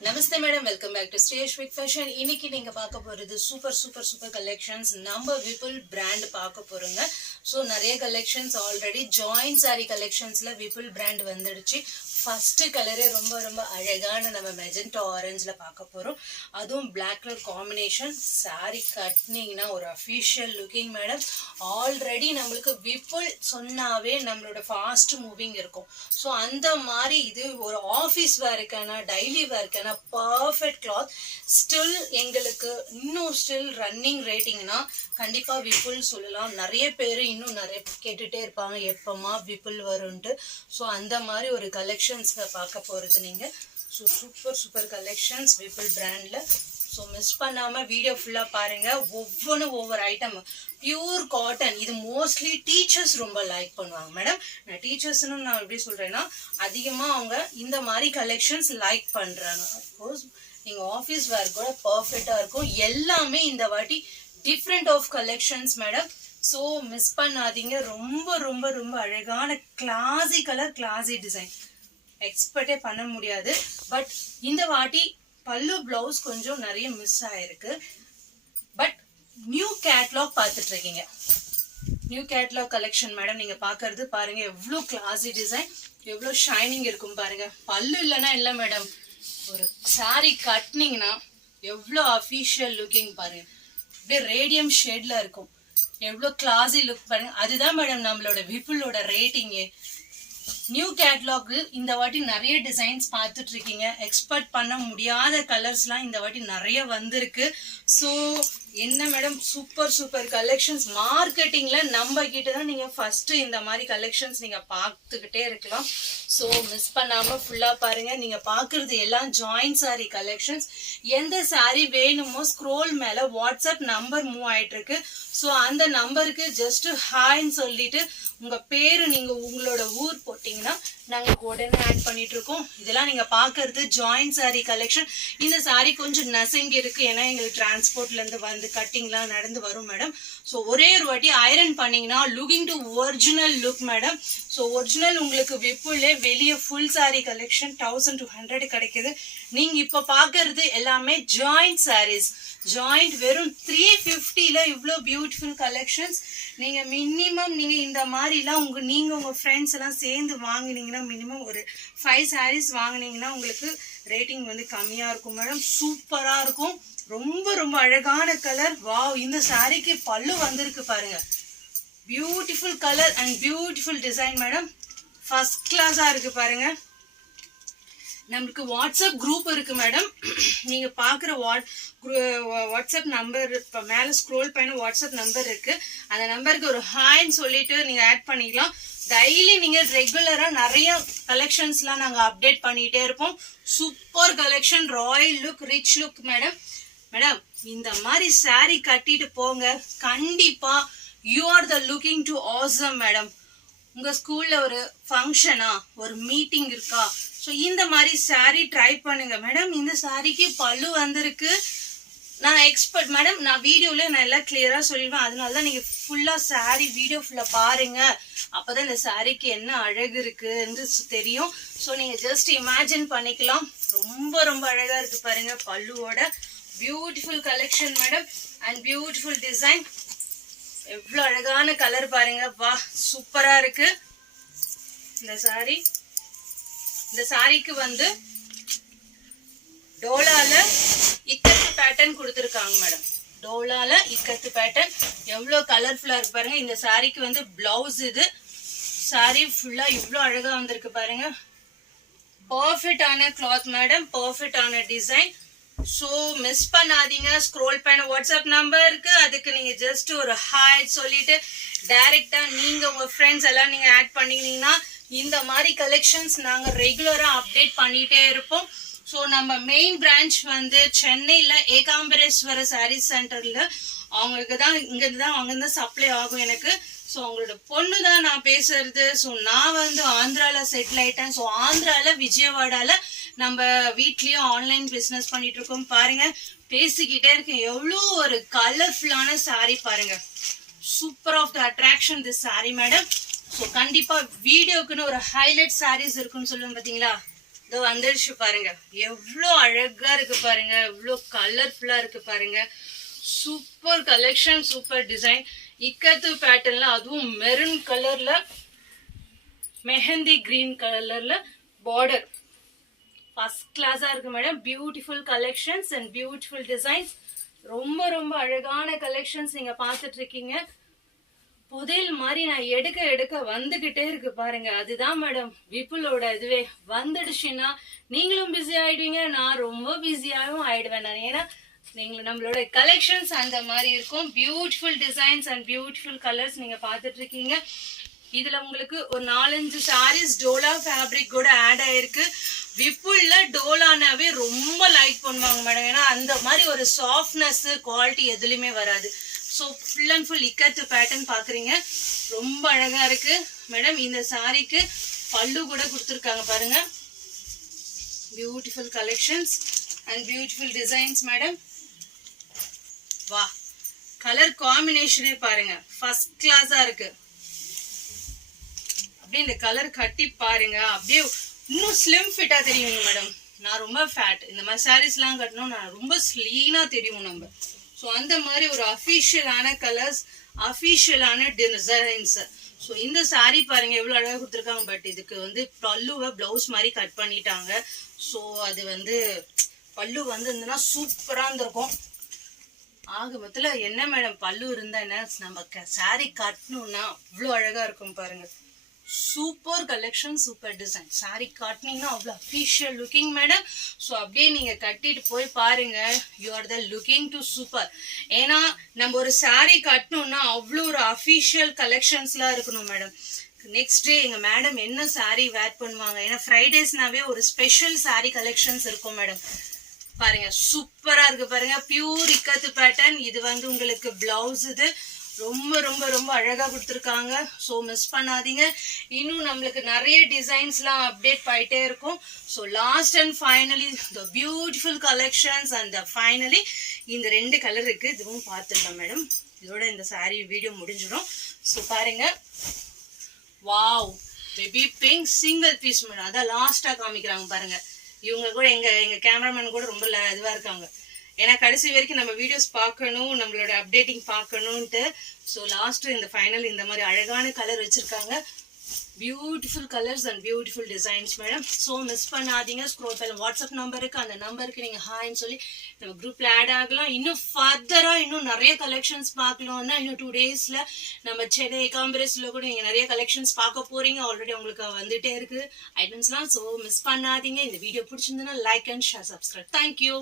Namaste madam, welcome back to Stage Quick Fashion. இன்னைக்கு நீங்க பார்க்க போறது சூப்பர் கலெக்ஷன்ஸ் நம்ம விபுல் பிராண்ட் பார்க்க போறோங்க. ஸோ நிறைய கலெக்ஷன்ஸ் ஆல்ரெடி ஜாயின்ட் சாரி கலெக்ஷன்ஸ்ல விபுல் பிராண்ட் வந்துடுச்சு. ஃபர்ஸ்ட் கலரே ரொம்ப அழகான நம்ம மெஜெண்டா ஆரஞ்சில் பார்க்க போறோம். அதுவும் பிளாக் கலர் காம்பினேஷன். சாரி கட்டினீங்கன்னா ஒரு அஃபிஷியல் லுக்கிங் மேடம். ஆல்ரெடி நம்மளுக்கு விபுல் சொன்னாவே நம்மளோட ஃபாஸ்ட் மூவிங் இருக்கும். ஸோ அந்த மாதிரி இது ஒரு ஆஃபீஸ் வேர்க்கான டெய்லி வேர்க்கான பர்ஃபெக்ட் கிளாத். ஸ்டில் எங்களுக்கு இன்னும் ஸ்டில் ரன்னிங் ரேட்டிங்னா கண்டிப்பா விபுல் சொல்லலாம். நிறைய பேர் இன்னும் நிறைய கேட்டுட்டே இருப்பாங்க எப்பமா விபுல் வரும்ட்டு. ஸோ அந்த மாதிரி ஒரு கலெக்ஷன்ஸ் பார்க்க போறது நீங்க. ஸோ சூப்பர் கலெக்ஷன்ஸ் விபுல் பிராண்ட்ல. ஸோ மிஸ் பண்ணாம வீடியோ ஃபுல்லா பாருங்க. ஒவ்வொரு ஐட்டம் பியூர் காட்டன். இது மோஸ்ட்லி டீச்சர்ஸ் ரொம்ப லைக் பண்ணுவாங்க மேடம். நான் டீச்சர்ஸ்னு நான் எப்படி சொல்றேன்னா அதிகமா அவங்க இந்த மாதிரி கலெக்ஷன்ஸ் லைக் பண்றாங்க. அஃப்கோர்ஸ் நீங்க ஆஃபீஸ் வேர் கூட பர்ஃபெக்டா இருக்கும். எல்லாமே இந்த வாட்டி different of collections madam. So miss பண்ணாதீங்க. ரொம்ப அழகான கிளாசி கலர், கிளாசி டிசைன். எக்ஸ்பெக்டே பண்ண முடியாது. பட் இந்த வாட்டி பல்லு பிளவுஸ் கொஞ்சம் நிறைய மிஸ் ஆயிருக்கு. பட் நியூ கேட்லாக் பார்த்துட்டு இருக்கீங்க. New catalogue collection madam. நீங்க பாக்குறது பாருங்க எவ்வளவு கிளாசி டிசைன், எவ்வளவு ஷைனிங் இருக்கும் பாருங்க. பல்லு இல்லைன்னா இல்ல மேடம். ஒரு சாரி கட்டினீங்கன்னா எவ்வளவு அஃபிஷியல் லுக்கிங் பாருங்க. அப்படியே ரேடியம் ஷேட்ல இருக்கும். எவ்வளவு கிளாசி லுக் பாருங்க. அதுதான் மேடம் நம்மளோட விபுலோட ரேட்டிங்கே. நியூ கேட்லாக் இந்த வாட்டி நிறைய டிசைன்ஸ் பார்த்துட்டு இருக்கீங்க. எக்ஸ்பெக்ட் பண்ண முடியாத கலர்ஸ்லாம் இந்த வாட்டி நிறைய வந்திருக்கு. ஸோ என்ன மேடம் சூப்பர் கலெக்ஷன்ஸ். மார்க்கெட்டிங்ல நம்ம கிட்ட தான் நீங்க ஃபர்ஸ்ட் இந்த மாதிரி கலெக்ஷன்ஸ் நீங்க பார்த்துக்கிட்டே இருக்கலாம். ஸோ மிஸ் பண்ணாம ஃபுல்லா பாருங்க. நீங்க பாக்குறது எல்லாம் ஜாயின்ட் சாரி கலெக்ஷன்ஸ். எந்த சாரி வேணுமோ ஸ்க்ரோல் மேல வாட்ஸ்அப் நம்பர் மூவ் ஆயிட்டு இருக்கு. ஸோ அந்த நம்பருக்கு ஜஸ்ட் ஹாய்ன்னு சொல்லிட்டு உங்க பேரு நீங்க உங்களோட ஊர் போட்டீங்கன்னா நாங்க உடனே ஆட் பண்ணிட்டு இருக்கோம். இதெல்லாம் நீங்க பாக்குறது ஜாயின்ட் சாரி கலெக்ஷன். இந்த சாரி கொஞ்சம் நெசங்கி இருக்கு. ஏன்னா எங்களுக்கு டிரான்ஸ்போர்ட்ல இருந்து வந்து கட்டிங்லாம் நடந்து வரும் மேடம். ஸோ ஒரே ஒரு வாட்டி ஐரன் பண்ணீங்கன்னா looking to original look madam. So original உங்களுக்கு விப்புள்ளே வெளியே ஃபுல் சாரி கலெக்ஷன் 1200 கிடைக்குது. நீங்க இப்ப பாக்குறது எல்லாமே ஜாயிண்ட் சாரீஸ். ஜாயிண்ட் வெறும் 350ல இவ்வளோ பியூட்டிஃபுல் கலெக்ஷன்ஸ். நீங்க மினிமம் நீங்க இந்த மாதிரிலாம் உங்க ஃப்ரெண்ட்ஸ் எல்லாம் சேர்ந்து வாங்கினீங்கன்னா மினிமம் ஒரு 5 சாரீஸ் வாங்கினீங்கன்னா உங்களுக்கு ரேட்டிங் வந்து கம்மியா இருக்கும் மேடம். சூப்பரா இருக்கும். ரொம்ப அழகான கலர். வாவ், இந்த சாரிக்கு பல்லு வந்திருக்கு பாருங்க. Beautiful colour and beautiful design madam. First கிளாஸா இருக்கு பாருங்க. நமக்கு வாட்ஸ்அப் குரூப் இருக்கு மேடம். நீங்க பாக்குற வாட்ஸ்அப் நம்பர் இப்ப மேல ஸ்க்ரோல் பண்ண வாட்ஸ்அப் நம்பர் இருக்கு. அந்த நம்பருக்கு ஒரு ஹாய்ன்னு சொல்லிட்டு நீங்க ஆட் பண்ணிக்கலாம். டெய்லி நீங்க ரெகுலரா நிறைய கலெக்ஷன்ஸ் எல்லாம் நாங்க அப்டேட் பண்ணிட்டே இருப்போம். Super collection, Royal look, rich look madam. Madam இந்த மாதிரி சாரி கட்டிட்டு போங்க. கண்டிப்பா you are the looking to awesome madam. உங்க ஸ்கூல்ல ஒரு ஃபங்க்ஷனா, ஒரு மீட்டிங் இருக்கா, ஸோ இந்த மாதிரி சாரி ட்ரை பண்ணுங்க மேடம். இந்த சாரிக்கு பல்லு வந்திருக்கு. நான் எக்ஸ்பர்ட் மேடம். நான் வீடியோல நான் எல்லாம் கிளியரா சொல்லிடுவேன். அதனாலதான் நீங்க ஃபுல்லா சாரி வீடியோ ஃபுல்லா பாருங்க. அப்பதான் இந்த சாரிக்கு என்ன அழகு இருக்குன்னு தெரியும். ஸோ நீங்க ஜஸ்ட் இமேஜின் பண்ணிக்கலாம். ரொம்ப அழகா இருக்கு பாருங்க பல்லுவோட. Beautiful collection madam and beautiful design. எவ்வளவு அழகான கலர் பாருங்க. வா, சூப்பரா இருக்கு இந்த சாரி. இந்த சாரிக்கு வந்து டோலால இக்கத்து பேட்டர்ன் கொடுத்துருக்காங்க மேடம். டோலால இக்கத்து பேட்டர்ன் எவ்வளவு கலர்ஃபுல்லா இருக்கு பாருங்க. இந்த சாரிக்கு வந்து பிளவுஸ். இது சாரி ஃபுல்லா இவ்வளவு அழகா வந்திருக்கு பாருங்க. பர்ஃபெக்டான கிளாத் மேடம், பர்ஃபெக்டான டிசைன். ஸோ மிஸ் பண்ணாதீங்க. ஸ்க்ரோல் பண்ண வாட்ஸ்அப் நம்பருக்கு அதுக்கு நீங்க ஜஸ்ட் ஒரு ஹாய் சொல்லிட்டு டைரக்டா நீங்க உங்க ஃப்ரெண்ட்ஸ் எல்லாம் நீங்க ஆட் பண்ணினீங்கன்னா இந்த மாதிரி கலெக்ஷன்ஸ் நாங்க ரெகுலரா அப்டேட் பண்ணிட்டே இருப்போம். ஸோ நம்ம மெயின் பிரான்ச் வந்து சென்னையில ஏகாம்பரேஸ்வர சாரீஸ் சென்டர்ல. அவங்களுக்கு தான் அங்கிருந்து சப்ளை ஆகும் எனக்கு. ஸோ அவங்களோட பொண்ணு தான் நான் பேசுறது. ஸோ நான் வந்து ஆந்திரால செட்டில் ஆயிட்டேன். ஸோ ஆந்திரால விஜயவாடால நம்ம வீட்லயும் ஆன்லைன் பிசினஸ் பண்ணிட்டு இருக்கோம். பாருங்க பேசிக்கிட்டே இருக்கேன். எவ்வளோ ஒரு கலர்ஃபுல்லான சாரி பாருங்க. Super of the attraction this sari madam. So கண்டிப்பா வீடியோக்குன்னு ஒரு ஹைலைட் சாரீஸ் இருக்குன்னு சொல்லுவேன் பாத்தீங்களா. இதோ வந்துடுச்சு பாருங்க, எவ்வளோ அழகா இருக்கு பாருங்க, எவ்வளோ கலர்ஃபுல்லா இருக்கு பாருங்க. Super collection, super design. Ikat பேட்டர்ன்ல, அதுவும் மெரூன் கலர்ல, மெஹந்தி கிரீன் கலர்ல பார்டர் ஃபர்ஸ்ட் கிளாஸா இருக்கு madam. Beautiful collections and beautiful designs. ரொம்ப ரொம்ப அழகான கலெக்ஷன்ஸ் நீங்க பார்த்துட்டு இருக்கீங்க. புதையல் மாதிரி நான் எடுக்க எடுக்க வந்துகிட்டே இருக்கு பாருங்க. அதுதான் மேடம் விபுலோட இதுவே. வந்துடுச்சுன்னா நீங்களும் பிஸி ஆயிடுவீங்க, நான் ரொம்ப பிஸியாகவும் ஆயிடுவேன் நான். ஏன்னா நம்மளோட கலெக்ஷன்ஸ் அந்த மாதிரி இருக்கும். Beautiful designs and beautiful colours நீங்க பார்த்துட்டு இருக்கீங்க. இதுல உங்களுக்கு ஒரு 4-5 சாரீஸ் டோலா ஃபேப்ரிக் கூட ஆட் ஆயிருக்கு. விப்புல்ல டோலானாவே ரொம்ப லைக் பண்ணுவாங்க மேடம். ஏன்னா அந்த மாதிரி ஒரு சாஃப்ட்னஸ் குவாலிட்டி எதுலையுமே வராது. So full and full ikat pattern பாக்குறீங்க, ரொம்ப அழகா இருக்கு மேடம். இந்த சாரிக்கு பல்லு கூட கொடுத்துருக்காங்க பாருங்க. Beautiful collections and beautiful designs madam. வா, கலர் காம்பினேஷனே பாருங்க, ஃபர்ஸ்ட் கிளாஸா இருக்கு. அப்படியே இந்த கலர் கட்டி பாருங்க, அப்படியே இன்னும் ஸ்லிம் ஃபிட்டா தெரியும் மேடம். நான் ரொம்ப ஃபேட், இந்த மாதிரி சாரீஸ் எல்லாம் கட்டணும் நான் ரொம்ப ஸ்லீனா தெரியும் நம்ம. ஸோ அந்த மாதிரி ஒரு அஃபிஷியலான கலர்ஸ், அஃபிஷியலான டிசைன்ஸ். ஸோ இந்த சாரீ பாருங்க எவ்வளவு அழகா கொடுத்துருக்காங்க. பட் இதுக்கு வந்து பல்லுவை பிளவுஸ் மாதிரி கட் பண்ணிட்டாங்க. ஸோ அது வந்து பல்லு வந்து இருந்ததுன்னா சூப்பரா இருந்திருக்கும். ஆக மொத்தத்துல என்ன மேடம், பல்லு இருந்தா என்ன, நம்ம சாரீ கட்டணும்னா அவ்வளோ அழகா இருக்கும் பாருங்க. Super collection, super design. Sari காட்டினீங்கன்னா அவ்வளோ அஃபிஷியல் லுக்கிங் மேடம். ஸோ அப்படியே நீங்க கட்டிட்டு போய் பாருங்க, you are the looking to super. ஏன்னா நம்ம ஒரு சாரி கட்டணும்னா அவ்வளோ ஒரு அஃபிஷியல் கலெக்ஷன்ஸ்லாம் இருக்கணும் மேடம். நெக்ஸ்ட் டே எங்க மேடம் என்ன சாரி வேர் பண்ணுவாங்க, ஏன்னா ஃப்ரைடேஸ்னாவே ஒரு ஸ்பெஷல் சாரி கலெக்ஷன்ஸ் இருக்கும் மேடம். பாருங்க சூப்பரா இருக்கு பாருங்க, பியூர் இக்கத்து பேட்டர்ன். இது வந்து உங்களுக்கு பிளவுஸ், இது ரொம்ப ரொம்ப ரொம்ப அழகா கொடுத்துருக்காங்க. ஸோ மிஸ் பண்ணாதீங்க. இன்னும் நம்மளுக்கு நிறைய டிசைன்ஸ்லாம் அப்டேட் ஆயிட்டே இருக்கும். So last and finally the beautiful collections and finally இந்த 2 கலர் இருக்கு, இதுவும் பார்த்துடலாம் மேடம். இதோட இந்த சாரீ வீடியோ முடிஞ்சிடும். ஸோ பாருங்க, wow, baby pink single piece madam. அதான் லாஸ்டா காமிக்கிறாங்க பாருங்க. இவங்க கூட எங்க கேமராமேன் கூட ரொம்ப இதுவா இருக்காங்க. ஏன்னா கடைசி வரைக்கும் நம்ம வீடியோஸ் பார்க்கணும், நம்மளோட அப்டேட்டிங் பார்க்கணும்ட்டு. ஸோ லாஸ்ட் இந்த ஃபைனல் இந்த மாதிரி அழகான கலர் வச்சிருக்காங்க. Beautiful colours and beautiful designs madam. So miss பண்ணாதீங்க. ஸ்க்ரோல் பண்ண வாட்ஸ்அப் நம்பர் இருக்கு, அந்த நம்பருக்கு நீங்க ஹாய்ன்னு சொல்லி நம்ம குரூப்ல ஆட் ஆகலாம். இன்னும் ஃபர்தரா இன்னும் நிறைய கலெக்ஷன்ஸ் பார்க்கலாம்னா இன்னும் 2 டேஸ்ல நம்ம சென்னை காம்பிரஸ்ல கூட நீங்க நிறைய கலெக்ஷன்ஸ் பார்க்க போறீங்க. ஆல்ரெடி உங்களுக்கு வந்துட்டே இருக்கு ஐட்டம்ஸ்லாம். ஸோ மிஸ் பண்ணாதீங்க. இந்த வீடியோ பிடிச்சிருந்ததுன்னா like and share, subscribe. Thank you.